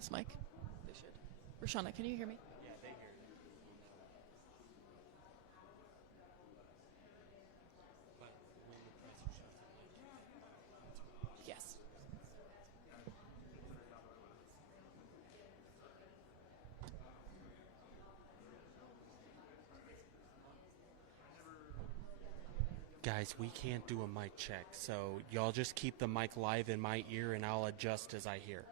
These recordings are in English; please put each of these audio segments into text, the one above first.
this mic. They should. Rashana, can you hear me? Yeah, they hear you. But when you press or shuffle, Yes. guys, we can't do a mic check, so y'all just keep the mic live in my ear and I'll adjust as I hear.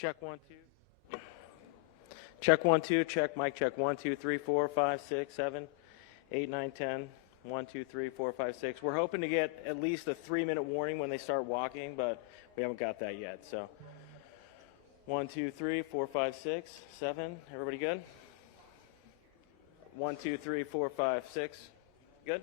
Check 1, 2. Check 1 2. Check mic check 1 2 3 4 5 6 7 8 9 10. 1 2 3 4 5 6. We're hoping to get at least a 3-minute warning when they start walking, but we haven't got that yet. So 1 2 3 4 5 6 7. Everybody good? 1 2 3 4 5 6. Good.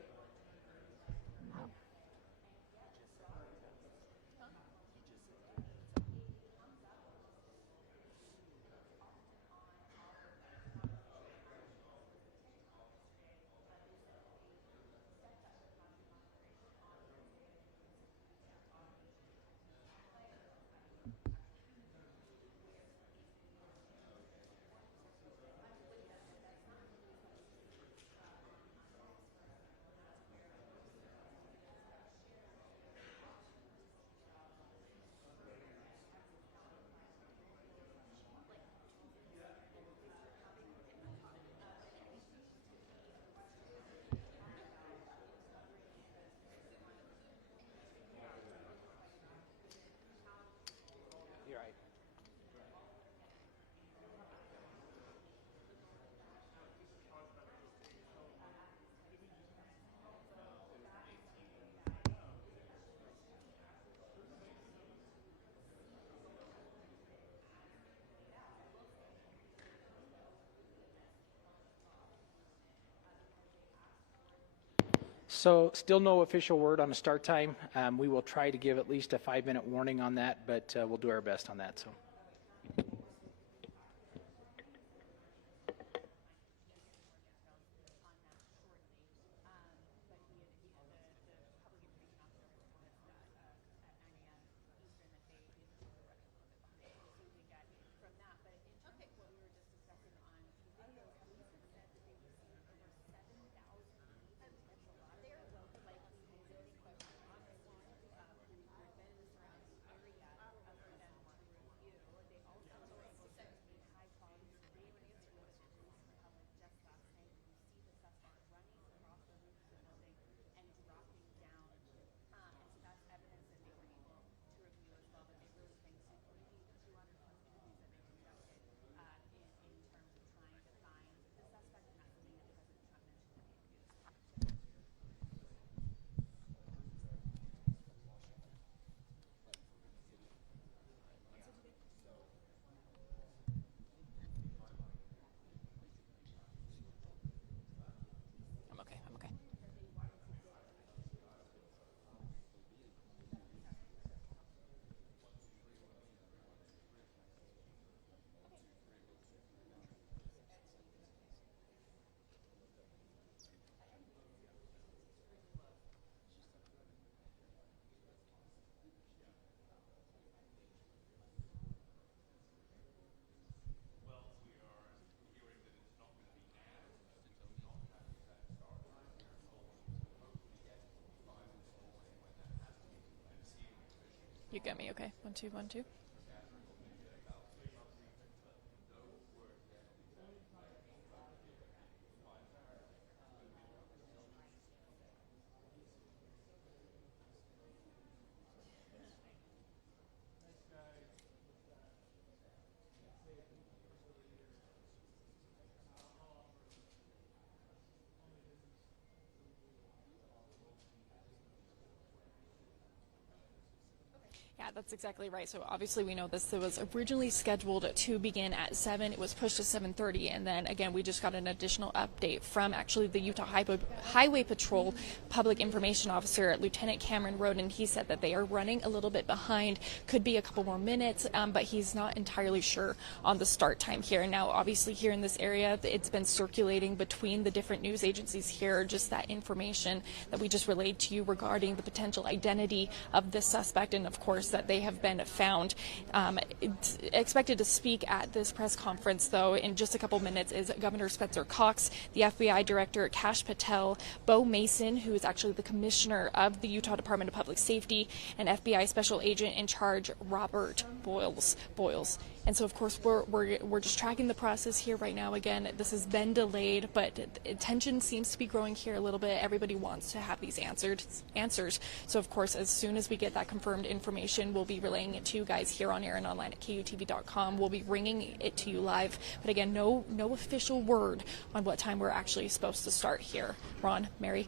You're right. So still no official word on a start time. We will try to give at least a 5-minute warning on that, but we'll do our best on that. So. I'm okay. I'm okay. You got me. Okay. 1 2 1 2. Yeah, that's exactly right. So obviously we know this. It was originally scheduled to begin at 7. It was pushed to 7:30, and then again we just got an additional update from actually the Utah Highway Patrol Public Information Officer, Lieutenant Cameron Roden. He said that they are running a little bit behind, could be a couple more minutes, but he's not entirely sure on the start time here. Now, obviously here in this area, it's been circulating between the different news agencies here, just that information that we just relayed to you regarding the potential identity of this suspect, and of course that they have been found. It's expected to speak at this press conference, though, in just a couple minutes is Governor Spencer Cox, the FBI Director Kash Patel, Bo Mason, who is actually the Commissioner of the Utah Department of Public Safety, and FBI Special Agent in Charge Robert Boyles. And so, of course, we're just tracking the process here right now. Again, this has been delayed, but tension seems to be growing here a little bit. Everybody wants to have these answers. So, of course, as soon as we get that confirmed information, we'll be relaying it to you guys here on air and online at KUTV.com. We'll be bringing it to you live. But again, no official word on what time we're actually supposed to start here. Ron, Mary.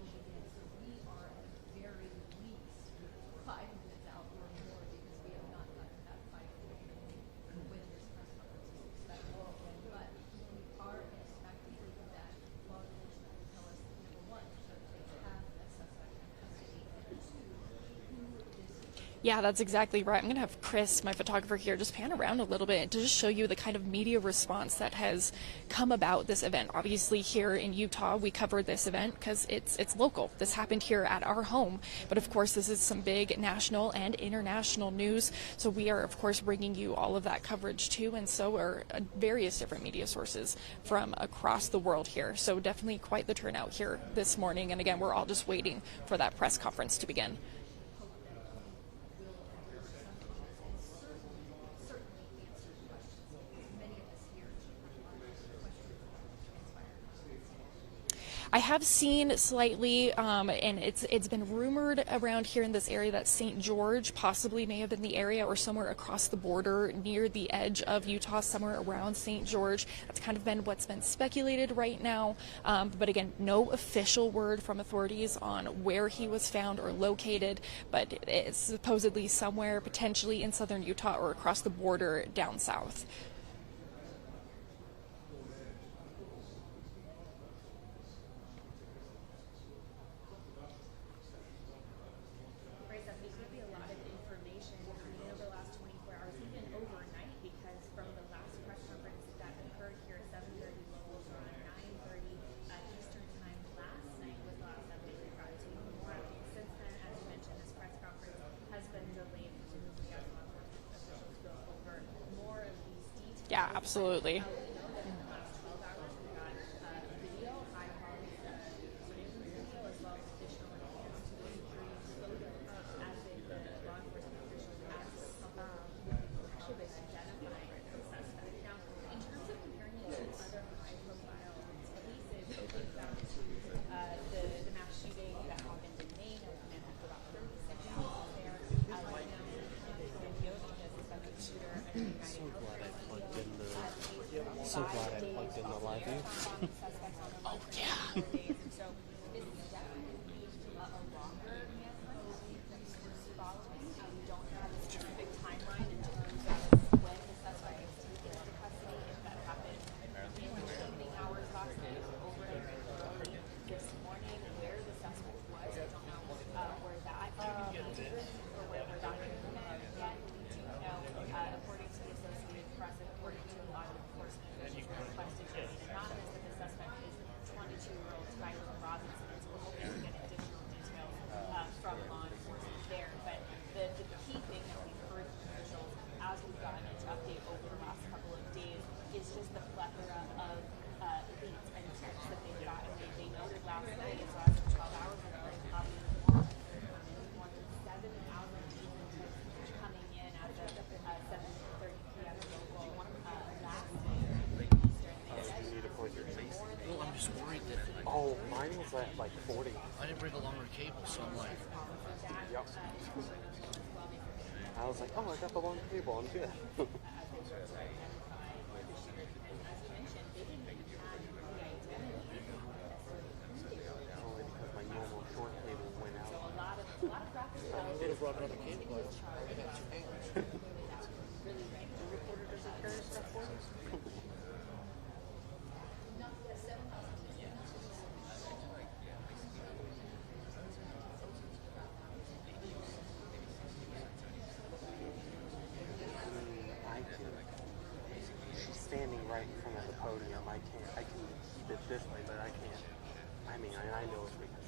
Yeah, that's exactly right. I'm going to have Chris, my photographer here, just pan around a little bit to just show you the kind of media response that has come about this event. Obviously, here in Utah, we covered this event because it's local. This happened here at our home. But of course, this is some big national and international news. So we are, of course, bringing you all of that coverage too. And so are various different media sources from across the world here. So definitely quite the turnout here this morning. And again, we're all just waiting for that press conference to begin. I have seen slightly, and it's been rumored around here in this area that St. George possibly may have been the area, or somewhere across the border near the edge of Utah, somewhere around St. George. That's kind of been what's been speculated right now. But again, no official word from authorities on where he was found or located, but it's supposedly somewhere potentially in southern Utah or across the border down south. Yeah, absolutely. So glad I plugged in the live view. Oh, yeah. Oh, mine was at like 40. I didn't bring a longer cable, so I'm like, Yep. I was like, oh, I got the long cable. I'm good. Only because my normal short cable went out. I would have brought another cable. I got two hands. She's standing right in front of the podium. I can keep it this way, but I can't. I mean, I know it's because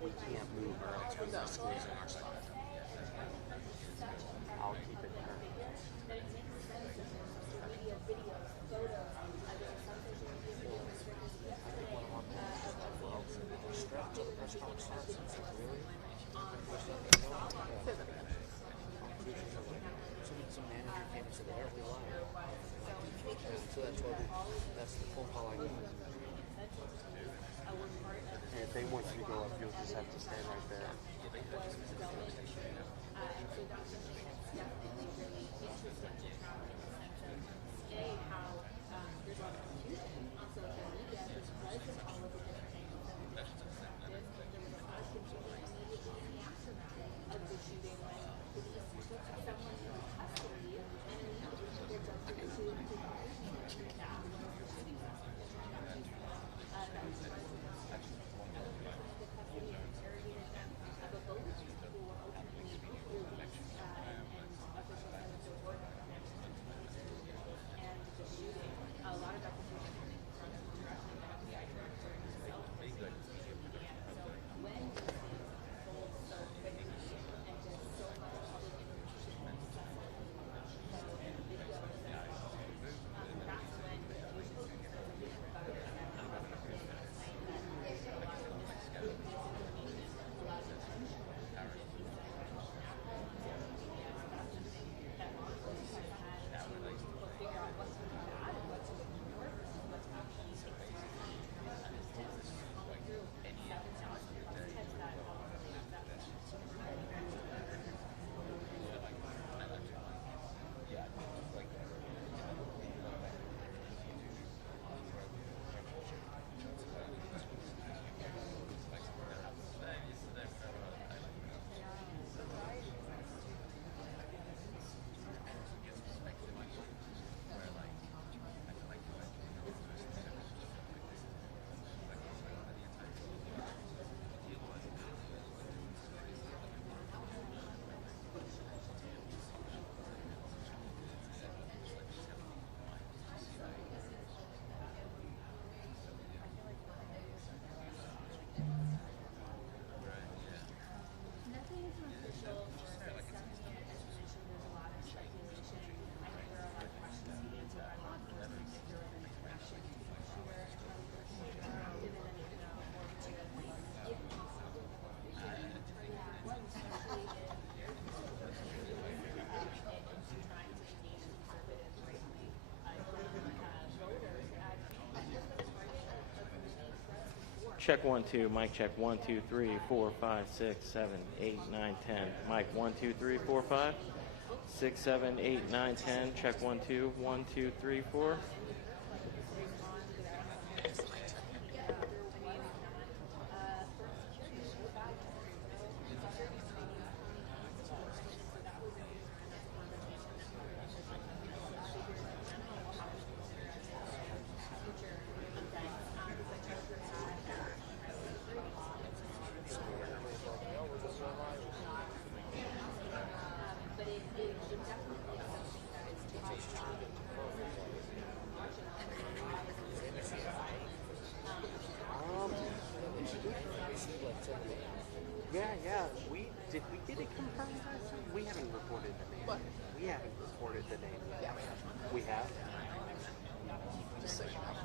we can't move or else we will squeeze in our spot. I'll keep it turned. Strapped till the press conference starts. Really? just have to stay right there. Check 1 2. Mic check 1 2 3 4 5 6 7 8 9 10. Mic 1 2 3 4 5 6 7 8 9 10. Check 1 2 1 2 3 4. Yeah. We get it confirmed? We haven't reported the name. What? We haven't reported the name. Yeah. We have. Just so you know.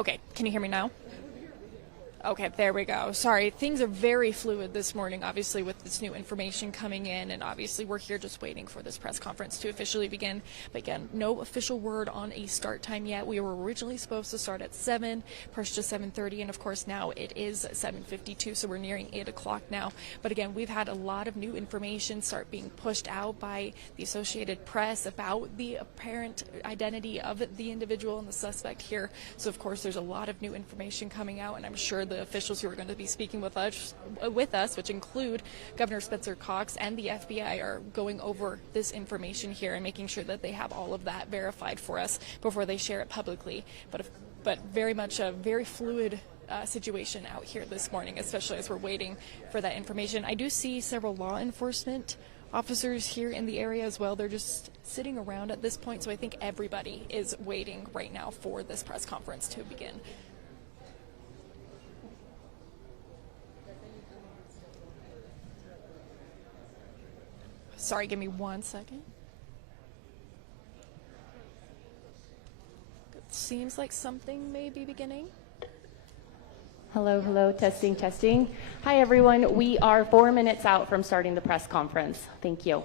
Okay, can you hear me now? Okay, there we go. Sorry, things are very fluid this morning, obviously, with this new information coming in, and obviously we're here just waiting for this press conference to officially begin. But again, no official word on a start time yet. We were originally supposed to start at 7, pushed to 7:30, and of course now it is 7:52, so we're nearing 8 o'clock now. But again, we've had a lot of new information start being pushed out by the Associated Press about the apparent identity of the individual and the suspect here. So of course there's a lot of new information coming out, and I'm sure the officials who are going to be speaking with us, which include Governor Spencer Cox and the FBI, are going over this information here and making sure that they have all of that verified for us before they share it publicly. But very much a very fluid situation out here this morning, especially as we're waiting for that information. I do see several law enforcement officers here in the area as well. They're just sitting around at this point, so I think everybody is waiting right now for this press conference to begin. Sorry, give me 1 second. It seems like something may be beginning. Hello, hello, testing, testing. Hi, everyone. We are 4 minutes out from starting the press conference. Thank you.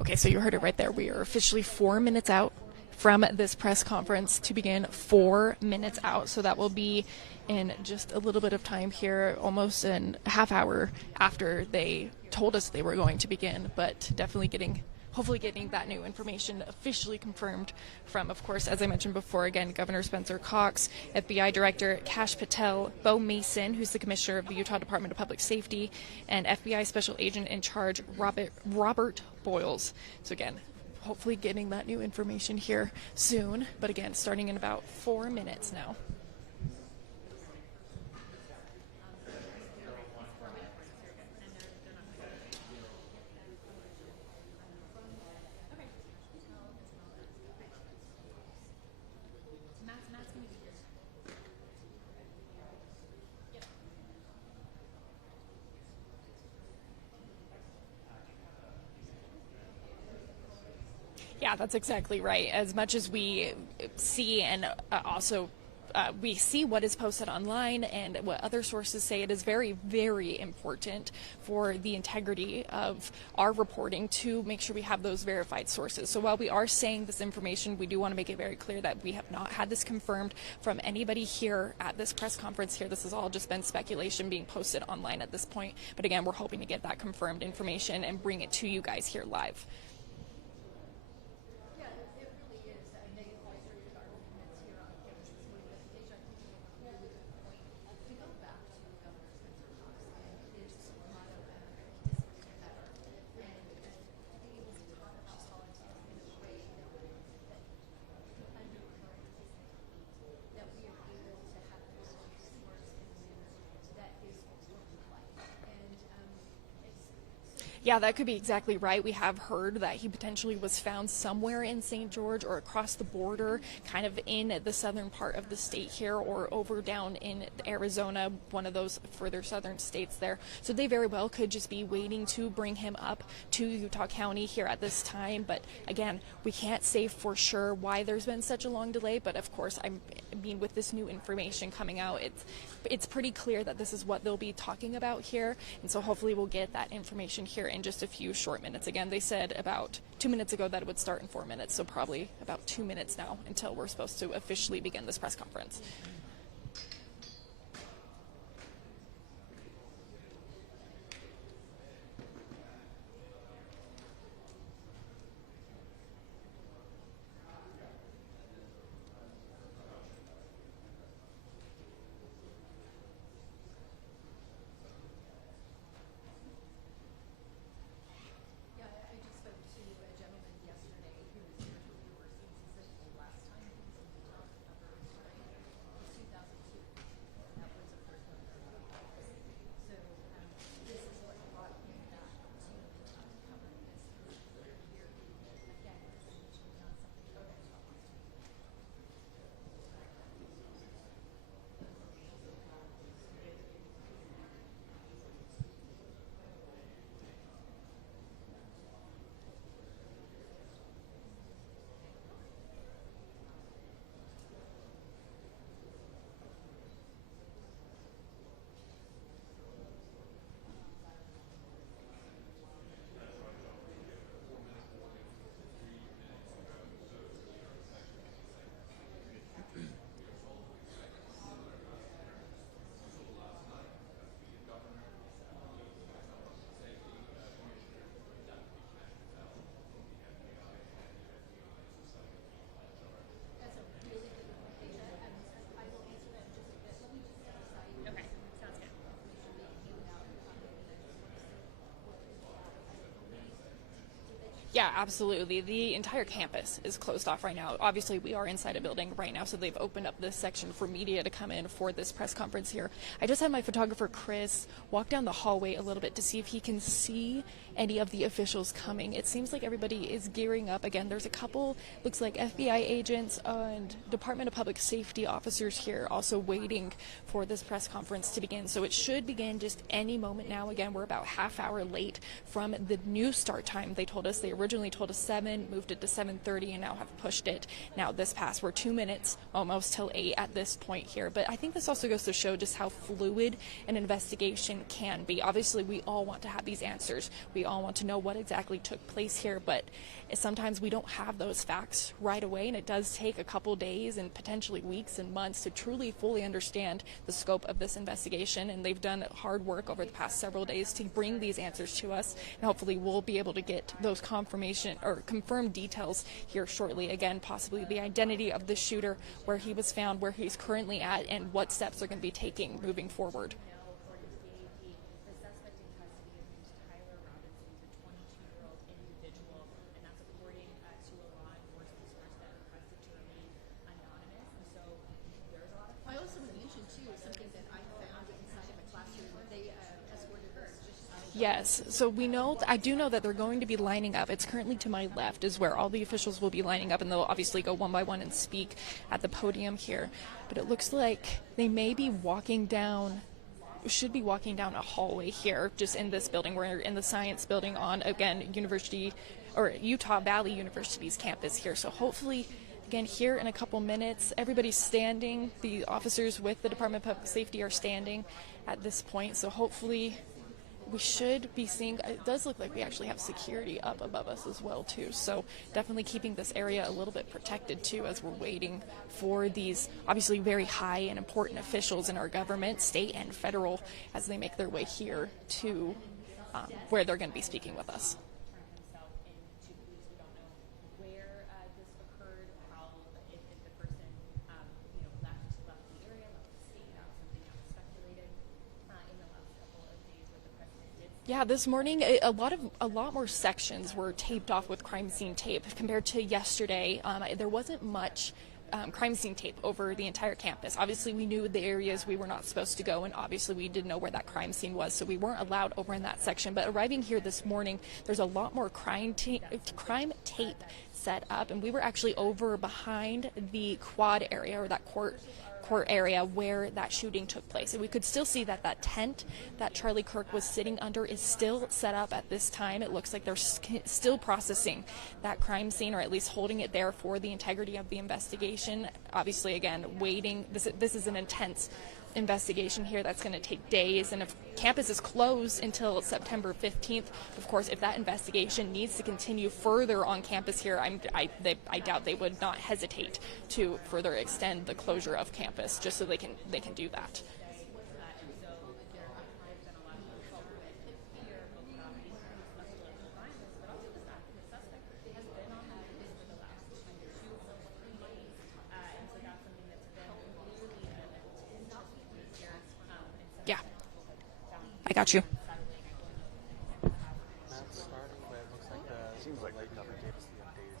Okay, so you heard it right there. We are officially 4 minutes out from this press conference to begin. 4 minutes out, so that will be in just a little bit of time here, almost a half hour after they told us they were going to begin, but definitely hopefully getting that new information officially confirmed from, of course, as I mentioned before, again, Governor Spencer Cox, FBI Director Kash Patel, Bo Mason, who's the Commissioner of the Utah Department of Public Safety, and FBI Special Agent in Charge Robert Boyles. So again, hopefully getting that new information here soon, but again, starting in about 4 minutes now. Yeah, that's exactly right. As much as we see and also we see what is posted online and what other sources say, it is very, very important for the integrity of our reporting to make sure we have those verified sources. So while we are saying this information, we do want to make it very clear that we have not had this confirmed from anybody here at this press conference here. This has all just been speculation being posted online at this point. But again, we're hoping to get that confirmed information and bring it to you guys here live. Yeah, that could be exactly right. We have heard that he potentially was found somewhere in St. George or across the border, kind of in the southern part of the state here, or over down in Arizona, one of those further southern states there. So they very well could just be waiting to bring him up to Utah County here at this time. But again, we can't say for sure why there's been such a long delay. But of course, I mean, with this new information coming out, it's pretty clear that this is what they'll be talking about here. And so hopefully we'll get that information here in just a few short minutes. Again, they said about 2 minutes ago that it would start in 4 minutes, so probably about 2 minutes now until we're supposed to officially begin this press conference. Yeah, absolutely. The entire campus is closed off right now. Obviously, we are inside a building right now, so they've opened up this section for media to come in for this press conference here. I just had my photographer, Chris, walk down the hallway a little bit to see if he can see any of the officials coming. It seems like everybody is gearing up. Again, there's a couple, looks like FBI agents and Department of Public Safety officers here also waiting for this press conference to begin. So it should begin just any moment now. Again, we're about half hour late from the new start time. They told us, they originally told us 7, moved it to 7:30, and now have pushed it. Now this past, we're 2 minutes almost till 8 at this point here. But I think this also goes to show just how fluid an investigation can be. Obviously, we all want to have these answers. We all want to know what exactly took place here, but sometimes we don't have those facts right away, and it does take a couple days and potentially weeks and months to truly fully understand the scope of this investigation. And they've done hard work over the past several days to bring these answers to us, and hopefully we'll be able to get those confirmation or confirmed details here shortly. Again, possibly the identity of the shooter, where he was found, where he's currently at, and what steps they're going to be taking moving forward. I also want to mention too something that I found inside of a classroom. They escorted her just Yes, so we know, I do know that they're going to be lining up. It's currently to my left is where all the officials will be lining up, and they'll obviously go one by one and speak at the podium here. But it looks like they may be walking down, should be walking down a hallway here, just in this building. We're in the science building on, again, University, or Utah Valley University's campus here. So hopefully, again, here in a couple minutes, everybody's standing. The officers with the Department of Public Safety are standing at this point. So hopefully we should be seeing, it does look like we actually have security up above us as well too. So definitely keeping this area a little bit protected too, as we're waiting for these obviously very high and important officials in our government, state and federal, as they make their way here to where they're going to be speaking with us. Yeah, this morning a lot more sections were taped off with crime scene tape compared to yesterday. There wasn't much crime scene tape over the entire campus. Obviously, we knew the areas we were not supposed to go, and obviously we didn't know where that crime scene was, so we weren't allowed over in that section. But arriving here this morning, there's a lot more crime tape set up, and we were actually over behind the quad area, or that court area where that shooting took place, and we could still see that that tent that Charlie Kirk was sitting under is still set up at this time. It looks like they're still processing that crime scene, or at least holding it there for the integrity of the investigation. Obviously, again, waiting. This is an intense investigation here that's going to take days, and if campus is closed until September 15th, of course, if that investigation needs to continue further on campus here, I doubt they would not hesitate to further extend the closure of campus just so they can do that. Yeah, I got you. Not starting, but it looks like the seems like late cover gives the updated.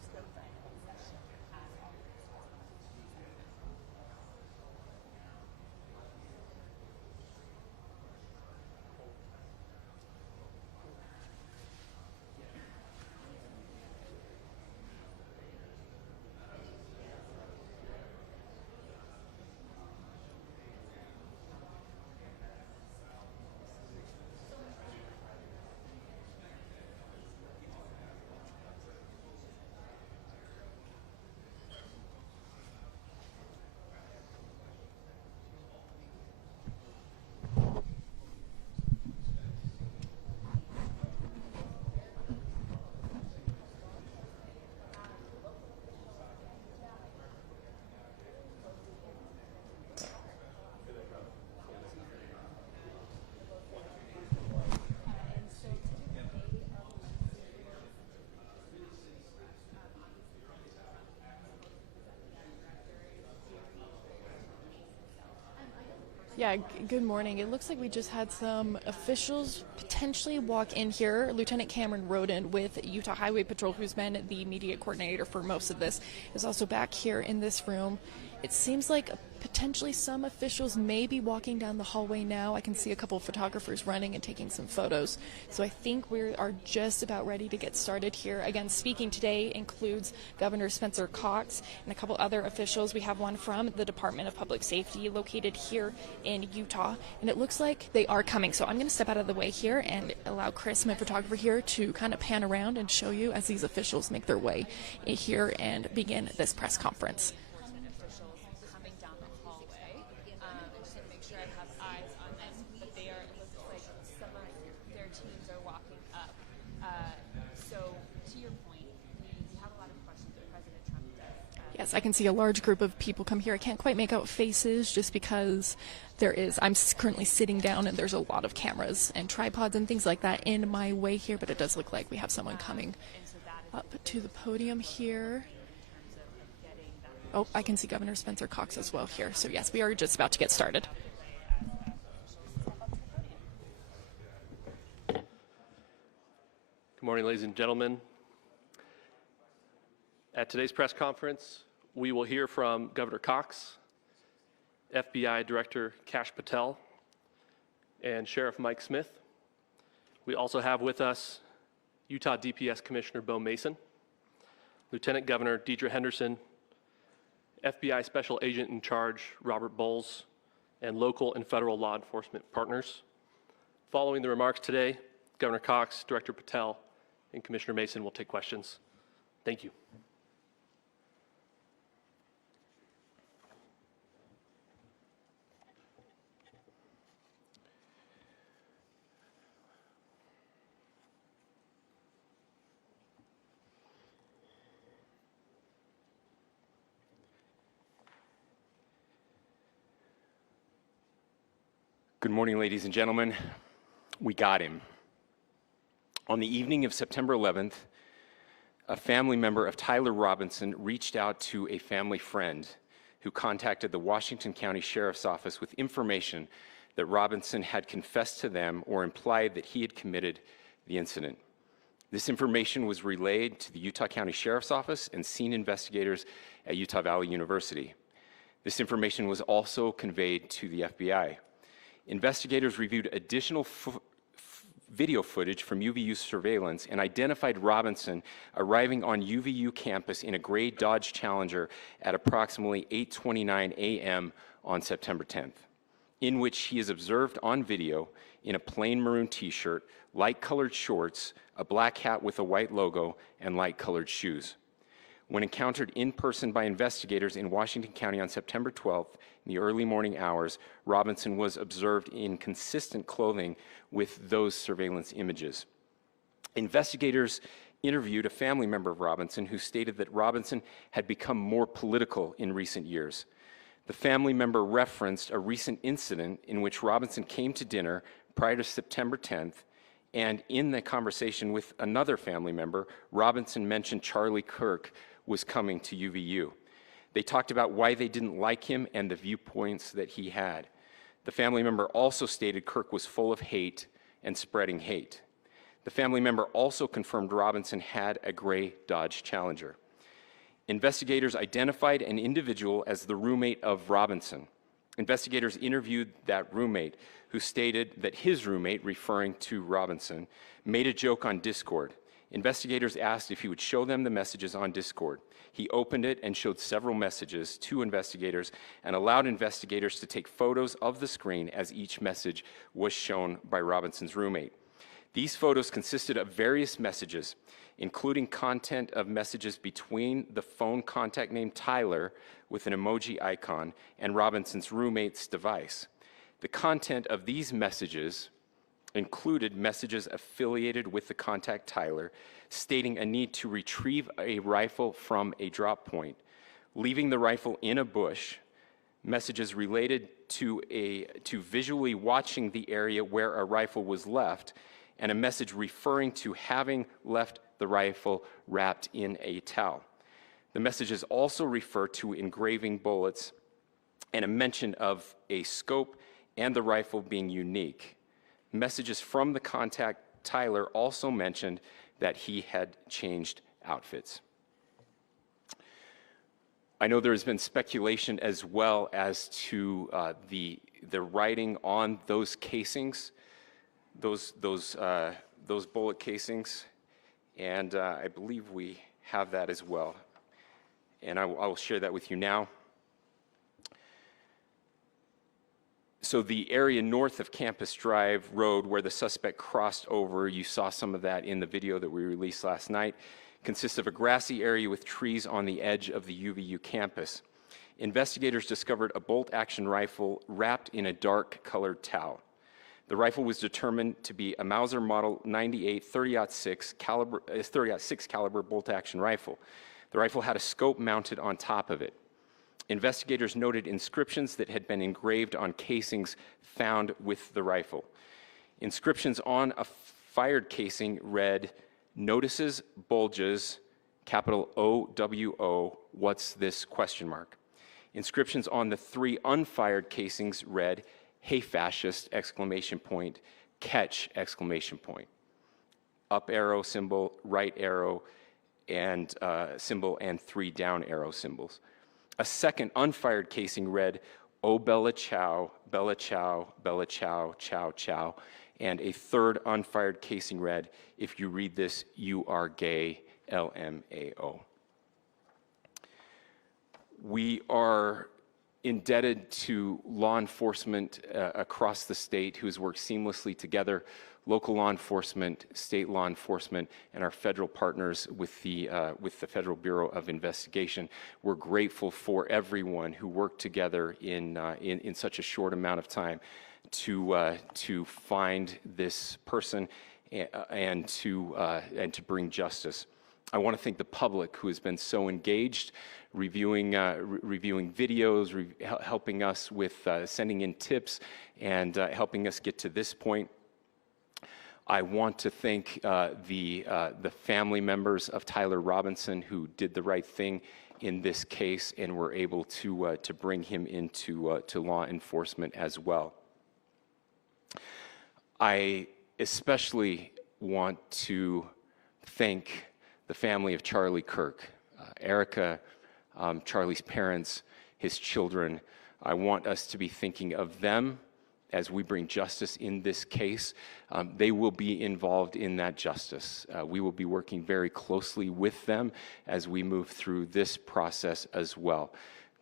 Yeah, good morning. It looks like we just had some officials potentially walk in here. Lieutenant Cameron Roden with Utah Highway Patrol, who's been the media coordinator for most of this, is also back here in this room. It seems like potentially some officials may be walking down the hallway now. I can see a couple of photographers running and taking some photos. So I think we are just about ready to get started here. Again, speaking today includes Governor Spencer Cox and a couple other officials. We have one from the Department of Public Safety located here in Utah, and it looks like they are coming. So I'm going to step out of the way here and allow Chris, my photographer here, to kind of pan around and show you as these officials make their way in here and begin this press conference. Yes, I can see a large group of people come here. I can't quite make out faces just because I'm currently sitting down and there's a lot of cameras and tripods and things like that in my way here, but it does look like we have someone coming up to the podium here. Oh, I can see Governor Spencer Cox as well here. So yes, we are just about to get started. Good morning, ladies and gentlemen. At today's press conference, we will hear from Governor Cox, FBI Director Kash Patel, and Sheriff Mike Smith. We also have with us Utah DPS Commissioner Bo Mason, Lieutenant Governor Deidre Henderson, FBI Special Agent in Charge Robert Bowles, and local and federal law enforcement partners. Following the remarks today, Governor Cox, Director Patel, and Commissioner Mason will take questions. Thank you. Good morning, ladies and gentlemen. We got him. On the evening of September 11th, a family member of Tyler Robinson reached out to a family friend who contacted the Washington County Sheriff's Office with information that Robinson had confessed to them or implied that he had committed the incident. This information was relayed to the Utah County Sheriff's Office and scene investigators at Utah Valley University. This information was also conveyed to the FBI. Investigators reviewed additional video footage from UVU surveillance and identified Robinson arriving on UVU campus in a gray Dodge Challenger at approximately 8:29 a.m. on September 10th, in which he is observed on video in a plain maroon t-shirt, light-colored shorts, a black hat with a white logo, and light-colored shoes. When encountered in person by investigators in Washington County on September 12th, in the early morning hours, Robinson was observed in consistent clothing with those surveillance images. Investigators interviewed a family member of Robinson who stated that Robinson had become more political in recent years. The family member referenced a recent incident in which Robinson came to dinner prior to September 10th, and in the conversation with another family member, Robinson mentioned Charlie Kirk was coming to UVU. They talked about why they didn't like him and the viewpoints that he had. The family member also stated Kirk was full of hate and spreading hate. The family member also confirmed Robinson had a gray Dodge Challenger. Investigators identified an individual as the roommate of Robinson. Investigators interviewed that roommate, who stated that his roommate, referring to Robinson, made a joke on Discord. Investigators asked if he would show them the messages on Discord. He opened it and showed several messages to investigators and allowed investigators to take photos of the screen as each message was shown by Robinson's roommate. These photos consisted of various messages, including content of messages between the phone contact name Tyler with an emoji icon and Robinson's roommate's device. The content of these messages included messages affiliated with the contact Tyler, stating a need to retrieve a rifle from a drop point, leaving the rifle in a bush, messages related to visually watching the area where a rifle was left, and a message referring to having left the rifle wrapped in a towel. The messages also refer to engraving bullets and a mention of a scope and the rifle being unique. Messages from the contact, Tyler, also mentioned that he had changed outfits. I know there has been speculation as well as to the writing on those casings, those bullet casings, and I believe we have that as well. And I will share that with you now. So the area north of Campus Drive Road where the suspect crossed over, you saw some of that in the video that we released last night, consists of a grassy area with trees on the edge of the UVU campus. Investigators discovered a bolt-action rifle wrapped in a dark-colored towel. The rifle was determined to be a Mauser Model 98 30-06 caliber bolt-action rifle. The rifle had a scope mounted on top of it. Investigators noted inscriptions that had been engraved on casings found with the rifle. Inscriptions on a fired casing read, "Notices, bulges, capital OWO, what's this, question mark." Inscriptions on the 3 unfired casings read, "Hey fascist, exclamation point, catch, exclamation point." Up arrow symbol, right arrow, and symbol, and 3 down arrow symbols. A second unfired casing read, "Oh Bella Chow, Bella Chow, Bella Chow, Chow Chow." And a third unfired casing read, "If you read this, you are gay, LMAO." We are indebted to law enforcement across the state who has worked seamlessly together, local law enforcement, state law enforcement, and our federal partners with the Federal Bureau of Investigation. We're grateful for everyone who worked together in such a short amount of time to find this person and to bring justice. I want to thank the public who has been so engaged, reviewing videos, helping us with sending in tips, and helping us get to this point. I want to thank the family members of Tyler Robinson who did the right thing in this case and were able to bring him into to law enforcement as well. I especially want to thank the family of Charlie Kirk, Erica, Charlie's parents, his children. I want us to be thinking of them as we bring justice in this case. They will be involved in that justice. We will be working very closely with them as we move through this process as well.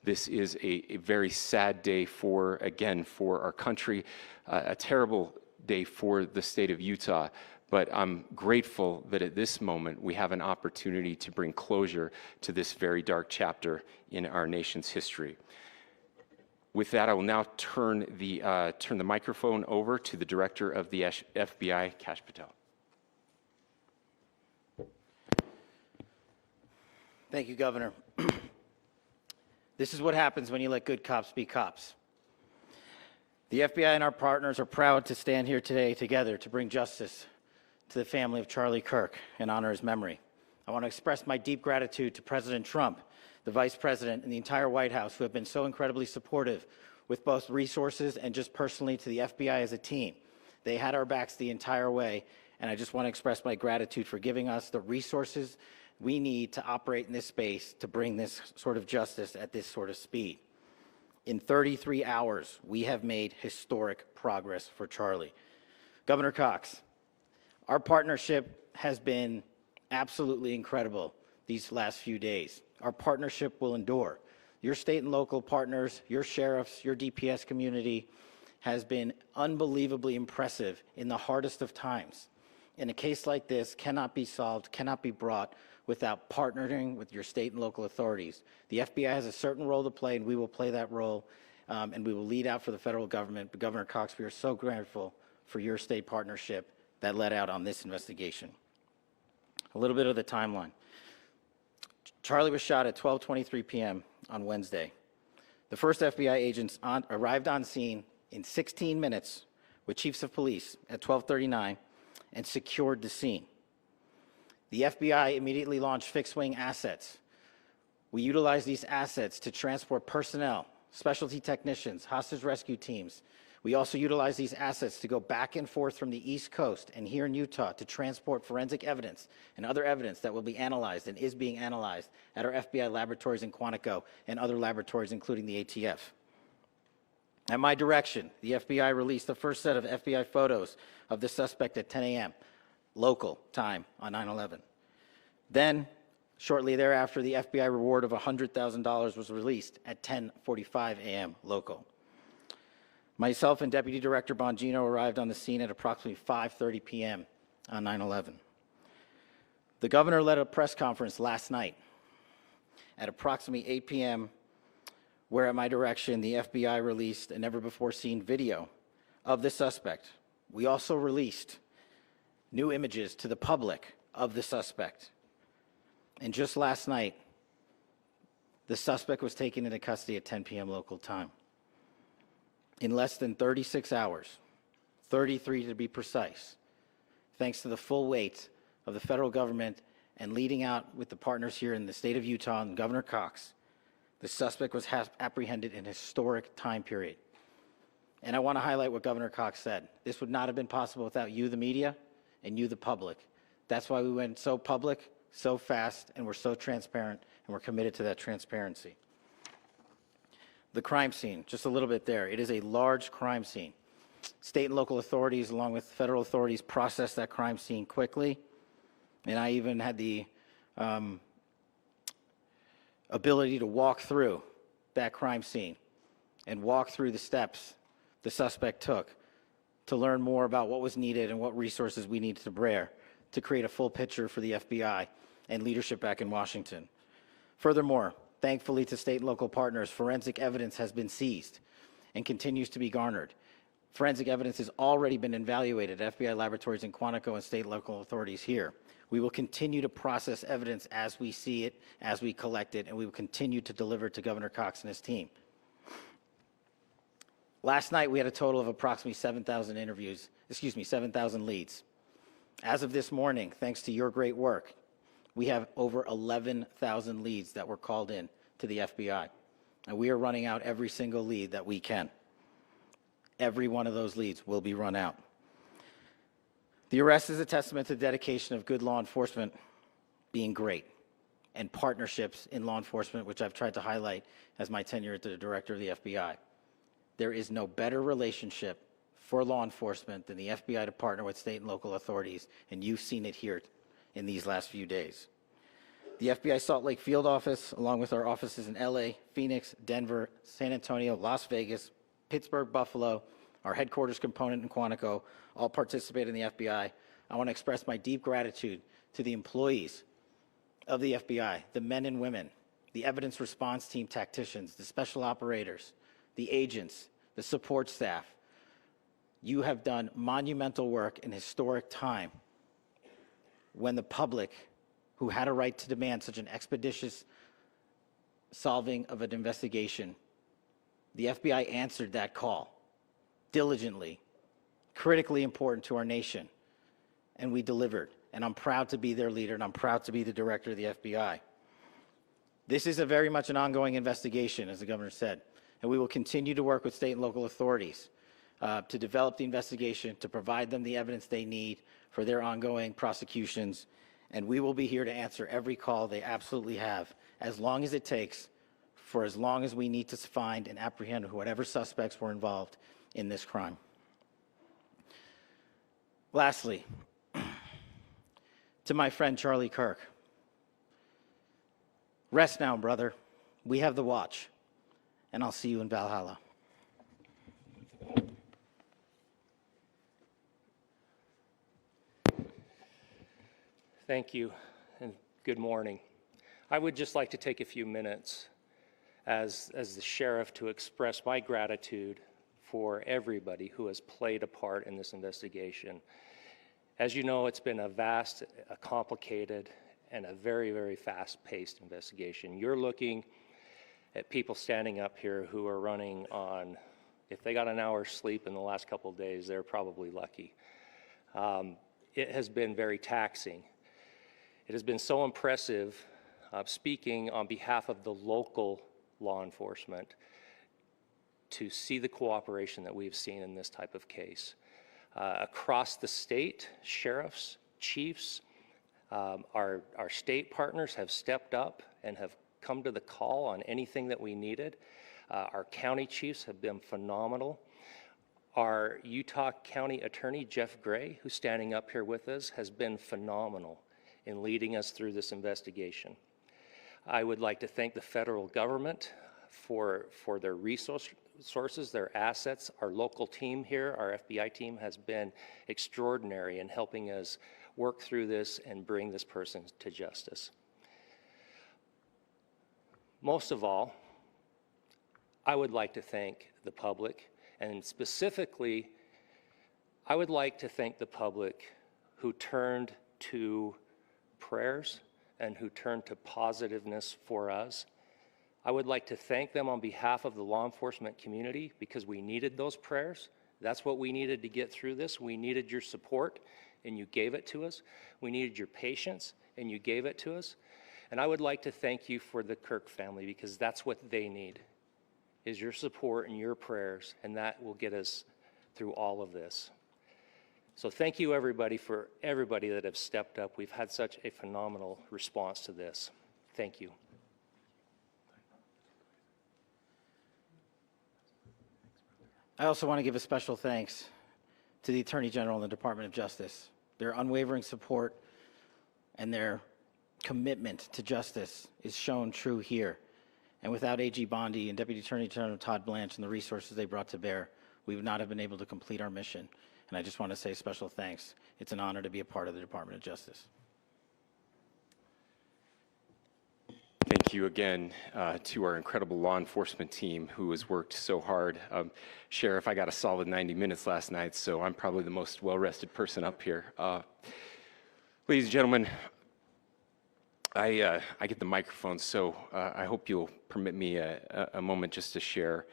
This is a very sad day for our country, a terrible day for the state of Utah, but I'm grateful that at this moment we have an opportunity to bring closure to this very dark chapter in our nation's history. With that, I will now turn the microphone over to the Director of the FBI, Kash Patel. Thank you, Governor. This is what happens when you let good cops be cops. The FBI and our partners are proud to stand here today together to bring justice to the family of Charlie Kirk and honor his memory. I want to express my deep gratitude to President Trump, the Vice President, and the entire White House who have been so incredibly supportive with both resources and just personally to the FBI as a team. They had our backs the entire way, and I just want to express my gratitude for giving us the resources we need to operate in this space to bring this sort of justice at this sort of speed. In 33 hours, we have made historic progress for Charlie. Governor Cox, our partnership has been absolutely incredible these last few days. Our partnership will endure. Your state and local partners, your sheriffs, your DPS community has been unbelievably impressive in the hardest of times. And a case like this cannot be solved, cannot be brought without partnering with your state and local authorities. The FBI has a certain role to play, and we will play that role, and we will lead out for the federal government. But Governor Cox, we are so grateful for your state partnership that led out on this investigation. A little bit of the timeline. Charlie was shot at 12:23 p.m. on Wednesday. The first FBI agents arrived on scene in 16 minutes with chiefs of police at 12:39 and secured the scene. The FBI immediately launched fixed-wing assets. We utilized these assets to transport personnel, specialty technicians, hostage rescue teams. We also utilize these assets to go back and forth from the East Coast and here in Utah to transport forensic evidence and other evidence that will be analyzed and is being analyzed at our FBI laboratories in Quantico and other laboratories, including the ATF. At my direction, the FBI released the first set of FBI photos of the suspect at 10 a.m. local time on 9/11. Then, shortly thereafter, the FBI reward of $100,000 was released at 10:45 a.m. local. Myself and Deputy Director Bongino arrived on the scene at approximately 5:30 p.m. on 9/11. The governor led a press conference last night at approximately 8 p.m., where at my direction, the FBI released a never-before-seen video of the suspect. We also released new images to the public of the suspect. And just last night, the suspect was taken into custody at 10 p.m. local time. In less than 36 hours, 33 to be precise, thanks to the full weight of the federal government and leading out with the partners here in the state of Utah and Governor Cox, the suspect was apprehended in a historic time period. And I want to highlight what Governor Cox said. This would not have been possible without you, the media, and you, the public. That's why we went so public, so fast, and we're so transparent, and we're committed to that transparency. The crime scene, just a little bit there. It is a large crime scene. State and local authorities, along with federal authorities, processed that crime scene quickly. And I even had the ability to walk through that crime scene and walk through the steps the suspect took to learn more about what was needed and what resources we needed to bear to create a full picture for the FBI and leadership back in Washington. Furthermore, thankfully to state and local partners, forensic evidence has been seized and continues to be garnered. Forensic evidence has already been evaluated at FBI laboratories in Quantico and state and local authorities here. We will continue to process evidence as we see it, as we collect it, and we will continue to deliver it to Governor Cox and his team. Last night, we had a total of approximately 7,000 leads. As of this morning, thanks to your great work, we have over 11,000 leads that were called in to the FBI. And we are running out every single lead that we can. Every one of those leads will be run out. The arrest is a testament to the dedication of good law enforcement being great and partnerships in law enforcement, which I've tried to highlight as my tenure as the director of the FBI. There is no better relationship for law enforcement than the FBI to partner with state and local authorities, and you've seen it here in these last few days. The FBI Salt Lake field office, along with our offices in LA, Phoenix, Denver, San Antonio, Las Vegas, Pittsburgh, Buffalo, our headquarters component in Quantico, all participate in the FBI. I want to express my deep gratitude to the employees of the FBI, the men and women, the evidence response team tacticians, the special operators, the agents, the support staff. You have done monumental work in historic time when the public, who had a right to demand such an expeditious solving of an investigation, the FBI answered that call diligently, critically important to our nation, and we delivered. And I'm proud to be their leader, and I'm proud to be the director of the FBI. This is very much an ongoing investigation, as the governor said, and we will continue to work with state and local authorities to develop the investigation, to provide them the evidence they need for their ongoing prosecutions, and we will be here to answer every call they absolutely have, as long as it takes, for as long as we need to find and apprehend whatever suspects were involved in this crime. Lastly, to my friend Charlie Kirk, rest now, brother. We have the watch, and I'll see you in Valhalla. Thank you, and good morning. I would just like to take a few minutes as the sheriff to express my gratitude for everybody who has played a part in this investigation. As you know, it's been a vast, a complicated, and a very, very fast-paced investigation. You're looking at people standing up here who are running on, if they got an hour's sleep in the last couple of days, they're probably lucky. It has been very taxing. It has been so impressive, speaking on behalf of the local law enforcement, to see the cooperation that we've seen in this type of case. Across the state, sheriffs, chiefs, our state partners have stepped up and have come to the call on anything that we needed. Our county chiefs have been phenomenal. Our Utah County Attorney, Jeff Gray, who's standing up here with us, has been phenomenal in leading us through this investigation. I would like to thank the federal government for their resources, their assets. Our local team here, our FBI team, has been extraordinary in helping us work through this and bring this person to justice. Most of all, I would like to thank the public, and specifically, I would like to thank the public who turned to prayers and who turned to positiveness for us. I would like to thank them on behalf of the law enforcement community because we needed those prayers. That's what we needed to get through this. We needed your support, and you gave it to us. We needed your patience, and you gave it to us. And I would like to thank you for the Kirk family because that's what they need, is your support and your prayers, and that will get us through all of this. So thank you everybody for everybody that have stepped up. We've had such a phenomenal response to this. Thank you. I also want to give a special thanks to the Attorney General and the Department of Justice. Their unwavering support and their commitment to justice is shown true here. And without AG Bondi and Deputy Attorney General Todd Blanche and the resources they brought to bear, we would not have been able to complete our mission. And I just want to say special thanks. It's an honor to be a part of the Department of Justice. Thank you again to our incredible law enforcement team who has worked so hard. Sheriff, I got a solid 90 minutes last night, so I'm probably the most well-rested person up here. Ladies and gentlemen, I get the microphone, so I hope you'll permit me a moment just to share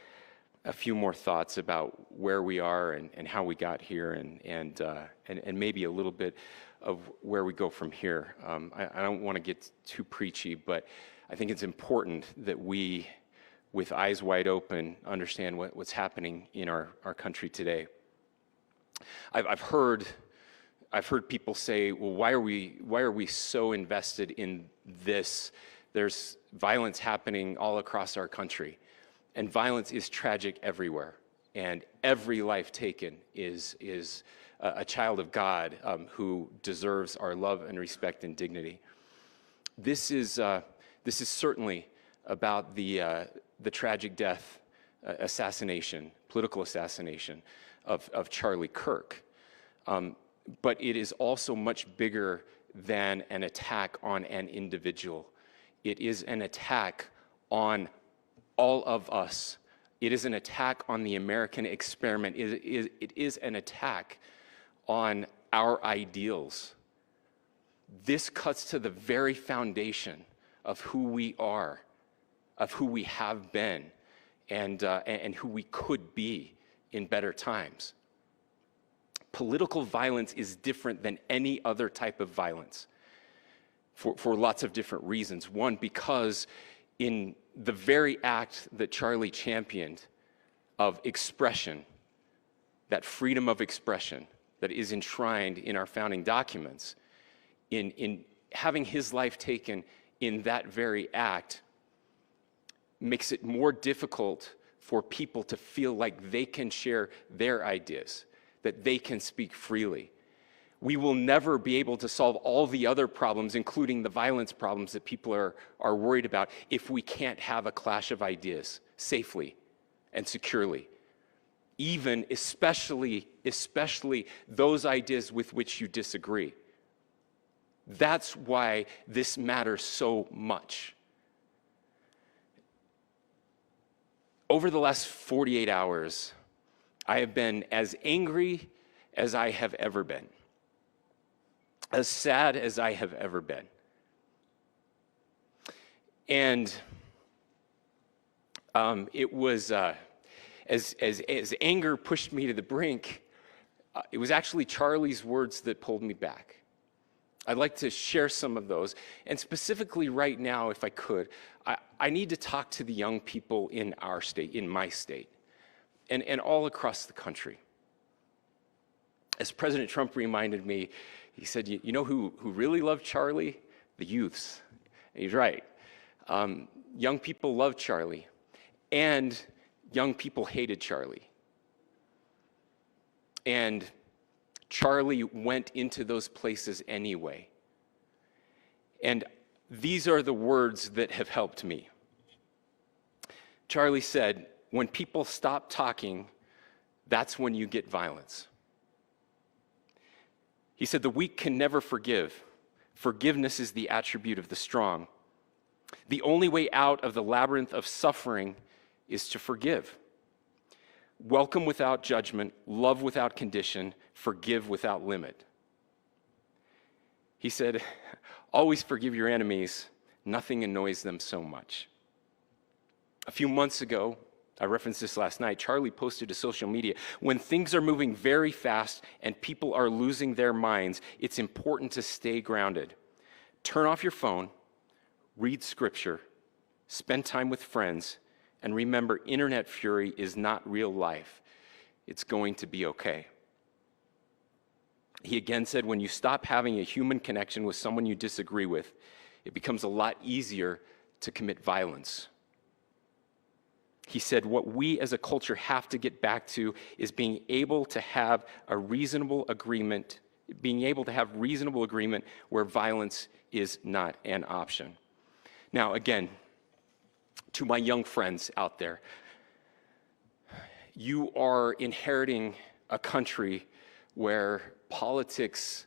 a few more thoughts about where we are and how we got here and maybe a little bit of where we go from here. I don't want to get too preachy, but I think it's important that we, with eyes wide open, understand what's happening in our country today. I've heard people say, well, why are we so invested in this? There's violence happening all across our country, and violence is tragic everywhere, and every life taken is a child of God who deserves our love and respect and dignity. This is certainly about the tragic death, political assassination of Charlie Kirk. But it is also much bigger than an attack on an individual. It is an attack on all of us. It is an attack on the American experiment. It is an attack on our ideals. This cuts to the very foundation of who we are, of who we have been, and who we could be in better times. Political violence is different than any other type of violence for lots of different reasons. One, because in the very act that Charlie championed of expression, that freedom of expression that is enshrined in our founding documents, in having his life taken in that very act, makes it more difficult for people to feel like they can share their ideas, that they can speak freely. We will never be able to solve all the other problems, including the violence problems that people are worried about, if we can't have a clash of ideas safely and securely. Even, especially those ideas with which you disagree. That's why this matters so much. Over the last 48 hours, I have been as angry as I have ever been, as sad as I have ever been. And it was, as anger pushed me to the brink, it was actually Charlie's words that pulled me back. I'd like to share some of those. And specifically right now, if I could, I need to talk to the young people in our state, in my state. and all across the country. As President Trump reminded me, he said, you know who really loved Charlie? The youths. And he's right. Young people loved Charlie, and young people hated Charlie. And Charlie went into those places anyway. And these are the words that have helped me. Charlie said, when people stop talking, that's when you get violence. He said, the weak can never forgive. Forgiveness is the attribute of the strong. The only way out of the labyrinth of suffering is to forgive. Welcome without judgment, love without condition, forgive without limit. He said, always forgive your enemies. Nothing annoys them so much. A few months ago, I referenced this last night, Charlie posted to social media, when things are moving very fast and people are losing their minds, it's important to stay grounded. Turn off your phone, read scripture, spend time with friends, and remember, internet fury is not real life. It's going to be okay. He again said, when you stop having a human connection with someone you disagree with, it becomes a lot easier to commit violence. He said, what we as a culture have to get back to is being able to have a reasonable agreement, where violence is not an option. Now, again, to my young friends out there, you are inheriting a country where politics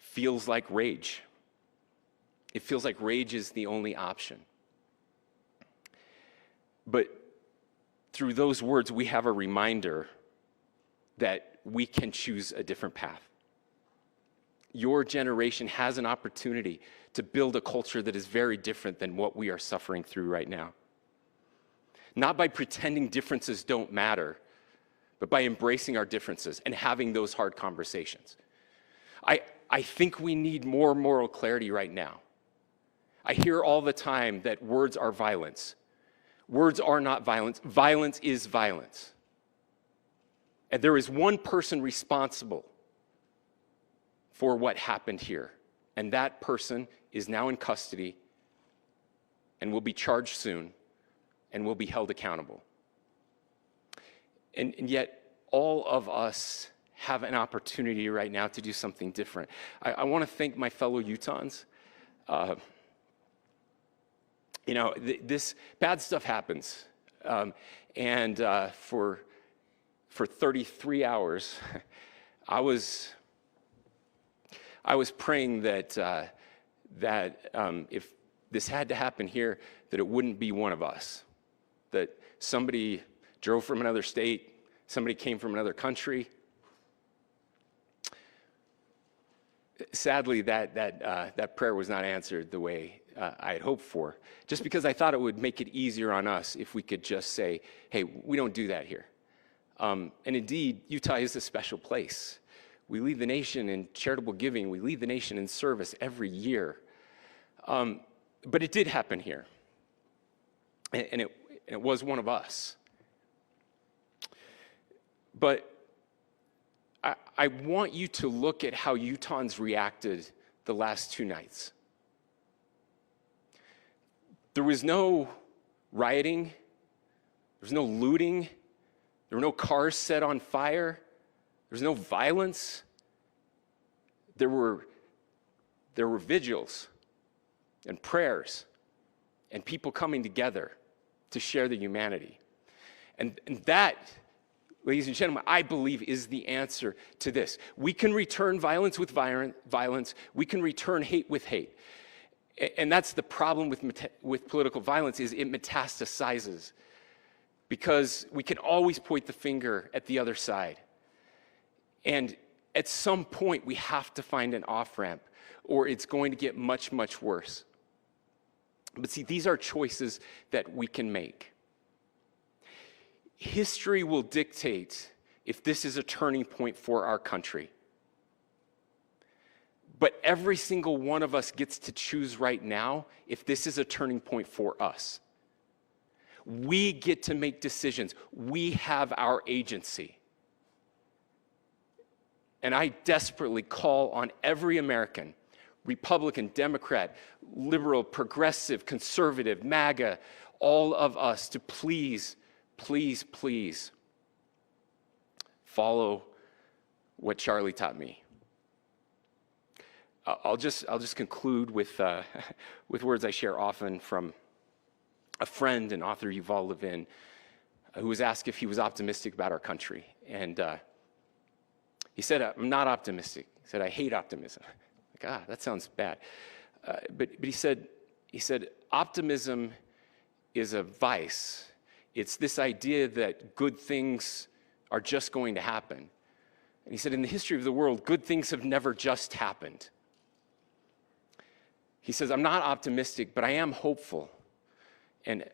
feels like rage. It feels like rage is the only option. But through those words, we have a reminder that we can choose a different path. Your generation has an opportunity to build a culture that is very different than what we are suffering through right now. Not by pretending differences don't matter, but by embracing our differences and having those hard conversations. I think we need more moral clarity right now. I hear all the time that words are violence. Words are not violence. Violence is violence. And there is one person responsible for what happened here. And that person is now in custody and will be charged soon and will be held accountable. And yet, all of us have an opportunity right now to do something different. I want to thank my fellow Utahns. This bad stuff happens. For 33 hours, I was praying that if this had to happen here, that it wouldn't be one of us. That somebody drove from another state, somebody came from another country. Sadly, that prayer was not answered the way I had hoped for, just because I thought it would make it easier on us if we could just say, hey, we don't do that here. And indeed, Utah is a special place. We lead the nation in charitable giving. We lead the nation in service every year. But it did happen here. And it was one of us. But I want you to look at how Utahns reacted the last 2 nights. There was no rioting. There was no looting. There were no cars set on fire. There was no violence. There were vigils and prayers and people coming together to share the humanity. And that, ladies and gentlemen, I believe is the answer to this. We can return violence with violence. We can return hate with hate. And that's the problem with political violence, is it metastasizes. Because we can always point the finger at the other side. And at some point, we have to find an off-ramp, or it's going to get much, much worse. But see, these are choices that we can make. History will dictate if this is a turning point for our country. But every single one of us gets to choose right now if this is a turning point for us. We get to make decisions. We have our agency. And I desperately call on every American, Republican, Democrat, liberal, progressive, conservative, MAGA, all of us to please, please, please follow what Charlie taught me. I'll just conclude with with words I share often from a friend and author, Yuval Levin, who was asked if he was optimistic about our country, and he said, "I'm not optimistic." He said, "I hate optimism." Like, that sounds bad. But he said, optimism is a vice. It's this idea that good things are just going to happen. And he said, in the history of the world, good things have never just happened. He says, I'm not optimistic, but I am hopeful. And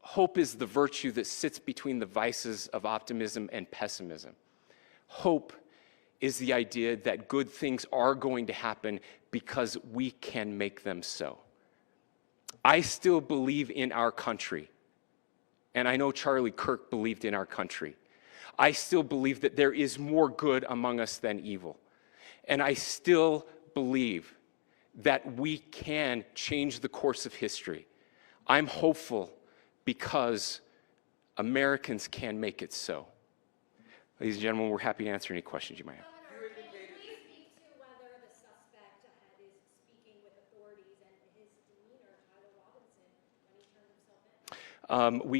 hope is the virtue that sits between the vices of optimism and pessimism. Hope is the idea that good things are going to happen because we can make them so. I still believe in our country. And I know Charlie Kirk believed in our country. I still believe that there is more good among us than evil. And I still believe that we can change the course of history. I'm hopeful because Americans can make it so. Ladies and gentlemen, we're happy to answer any questions you might have. Governor, can you please speak to whether the suspect is speaking with authorities and his demeanor, Tyler Robinson, when he turned himself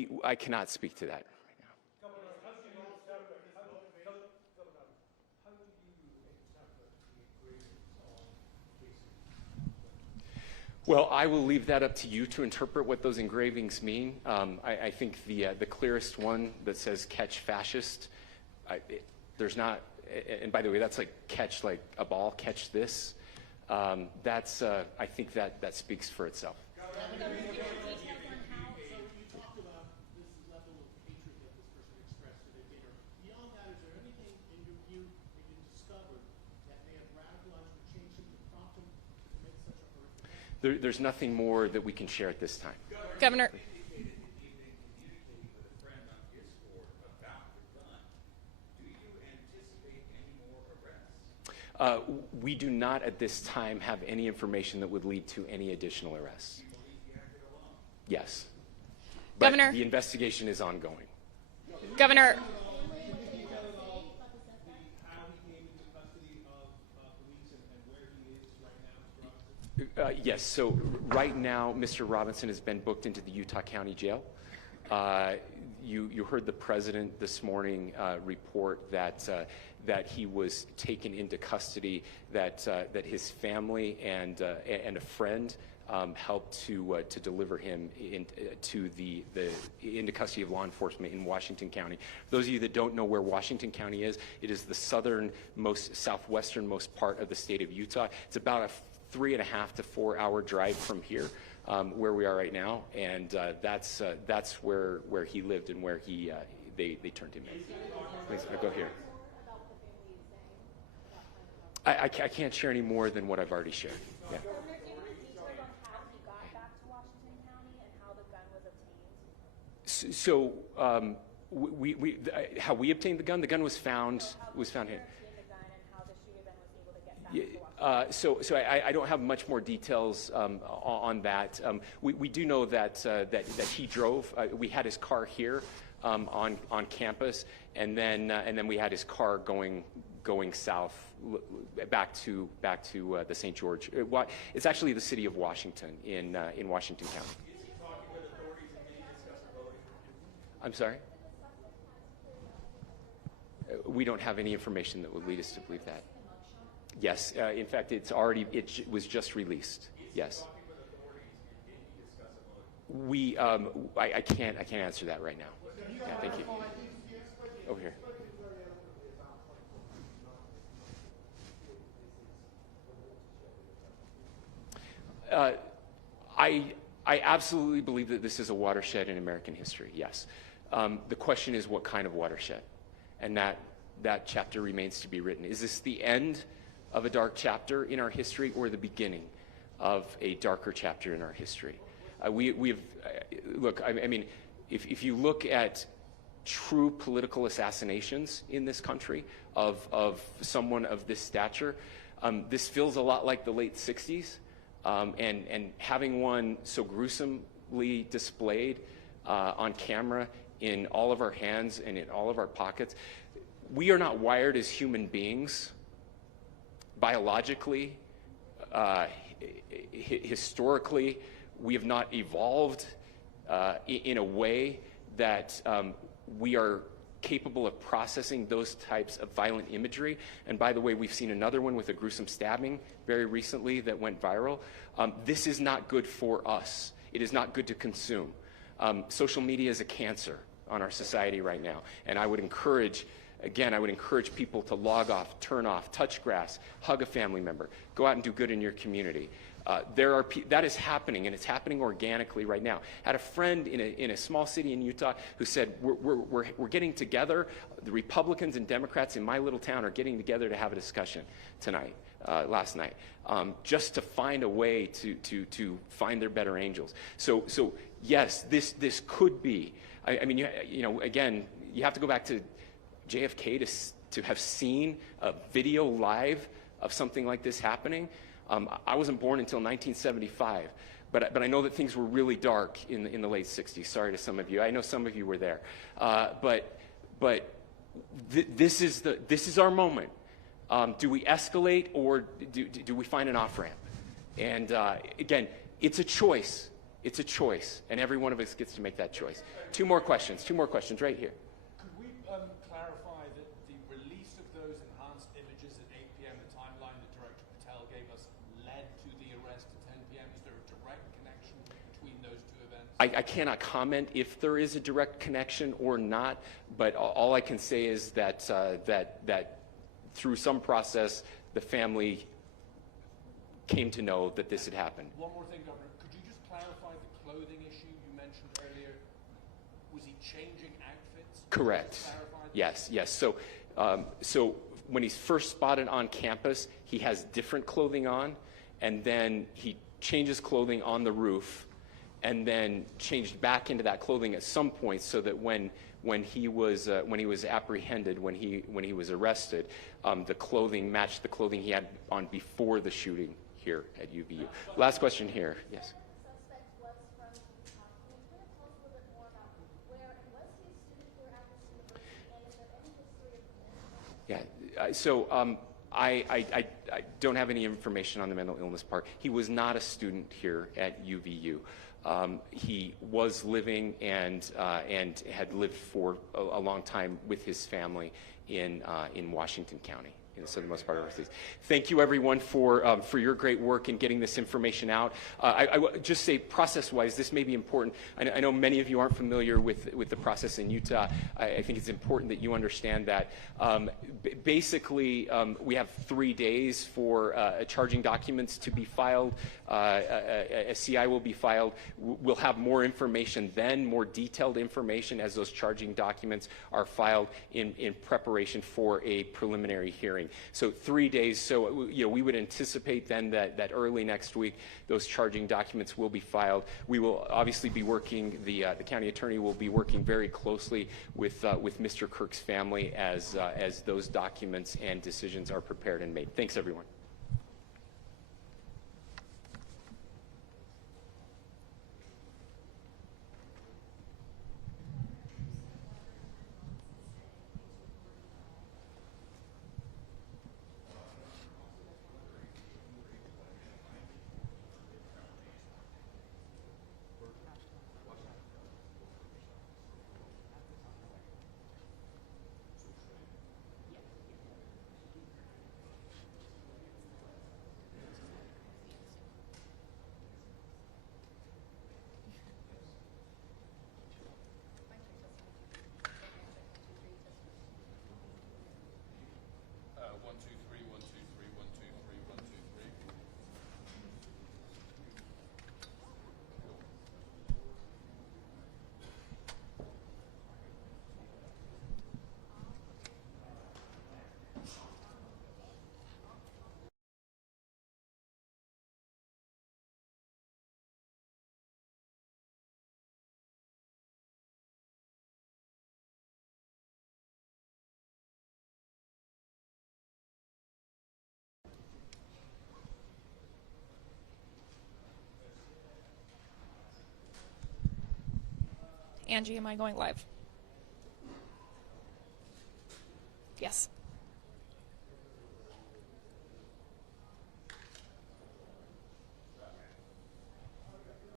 in? I cannot speak to that. Well, I will leave that up to you to interpret what those engravings mean. I think the clearest one that says "catch fascist," there's not, and by the way, that's like catch like a ball, catch this. That's I think that speaks for itself. There's nothing more that we can share at this time. Governor. We do not at this time have any information that would lead to any additional arrests. Yes. But Governor. the investigation is ongoing. Governor. Yes, so right now, Mr. Robinson has been booked into the Utah County Jail. You heard the president this morning report that he was taken into custody, that his family and a friend helped to deliver him into custody of law enforcement in Washington County. For those of you that don't know where Washington County is, it is the southwesternmost part of the state of Utah. It's about a 3.5 to 4 hour drive from here, where we are right now, and that's where he lived and where they turned him in. Please, go here. I can't share any more than what I've already shared. Yeah. So how we obtained the gun? The gun was found here. So I don't have much more details on that. We do know that he drove. We had his car here on campus, and then we had his car going south back to the St. George. It's actually the city of Washington in Washington County. I'm sorry? We don't have any information that would lead us to believe that. Yes, in fact, it was just released. Yes. I can't answer that right now. Yeah, thank you. Over here. I absolutely believe that this is a watershed in American history. Yes. The question is, what kind of watershed? And that chapter remains to be written. Is this the end of a dark chapter in our history, or the beginning of a darker chapter in our history? Look, I mean, if you look at true political assassinations in this country of someone of this stature, this feels a lot like the late 60s. And having one so gruesomely displayed on camera in all of our hands and in all of our pockets, we are not wired as human beings biologically, historically. We have not evolved in a way that we are capable of processing those types of violent imagery. And by the way, we've seen another one with a gruesome stabbing very recently that went viral. This is not good for us. It is not good to consume. Social media is a cancer on our society right now. And I would encourage, again, I would encourage people to log off, turn off, touch grass, hug a family member, go out and do good in your community. That is happening, and it's happening organically right now. I had a friend in a small city in Utah who said, we're getting together, the Republicans and Democrats in my little town are getting together to have a discussion tonight, last night, just to find a way to find their better angels. So yes, this could be, I mean, you know, again, you have to go back to JFK to have seen a video live of something like this happening. I wasn't born until 1975, but I know that things were really dark in the late 60s. Sorry to some of you. I know some of you were there. This is our moment. Do we escalate, or do we find an off-ramp? And again, it's a choice. It's a choice, and every one of us gets to make that choice. Two more questions right here. Could we clarify that the release of those enhanced images at 8 p.m., the timeline that Director Patel gave us, led to the arrest at 10 p.m.? Is there a direct connection between those two events? I cannot comment if there is a direct connection or not, but all I can say is that that through some process, the family came to know that this had happened. One more thing, Governor. Could you just clarify the clothing issue you mentioned earlier? Was he changing outfits? Correct. Yes. So when he's first spotted on campus, he has different clothing on, and then he changes clothing on the roof, and then changed back into that clothing at some point, so that when he was apprehended, when he was arrested, the clothing matched the clothing he had on before the shooting here at UVU. Last question here. Yes. Yeah. So I don't have any information on the mental illness part. He was not a student here at UVU. He was living and had lived for a long time with his family in Washington County, in the southernmost part of our state. Thank you, everyone, for your great work in getting this information out. I would just say, process-wise, this may be important. I know many of you aren't familiar with the process in Utah. I think it's important that you understand that. Basically, we have 3 days for charging documents to be filed. A CI will be filed. We'll have more information then, more detailed information as those charging documents are filed in preparation for a preliminary hearing. So 3 days. So we would anticipate then that early next week those charging documents will be filed. We will obviously be working. The county attorney will be working very closely with Mr. Kirk's family as those documents and decisions are prepared and made. Thanks, everyone. Angie, am I going live? Yes.